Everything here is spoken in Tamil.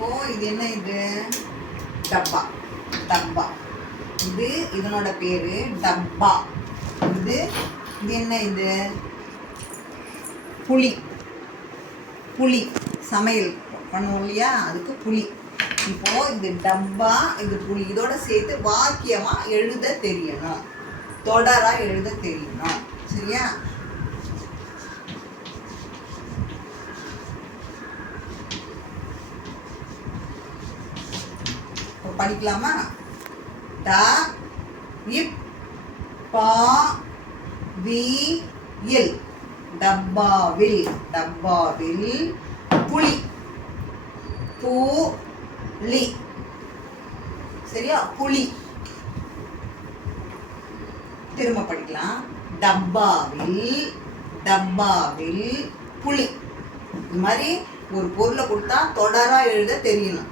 இப்போ இது என்ன? இது டப்பா. டப்பா. இது இதனோட பேரு டப்பா. இது இது என்ன? இது புளி. புளி சமையல் பண்ணுவோம் இல்லையா, அதுக்கு புளி. இப்போ இது டப்பா, இது புளி. இதோட சேர்த்து வாக்கியமா எழுத தெரியணும், தொடரா எழுத தெரியணும். சரியா? படிக்கலாமா? ட இப் பா வி இல். டப்பாவில். டப்பாவில் புளி. புளி. சரியா? புளி. திரும்ப படிக்கலாம். டப்பாவில். டப்பாவில் புளி. இது மாதிரி ஒரு பொருளை கொடுத்தா தொடரா எழுத தெரியணும்.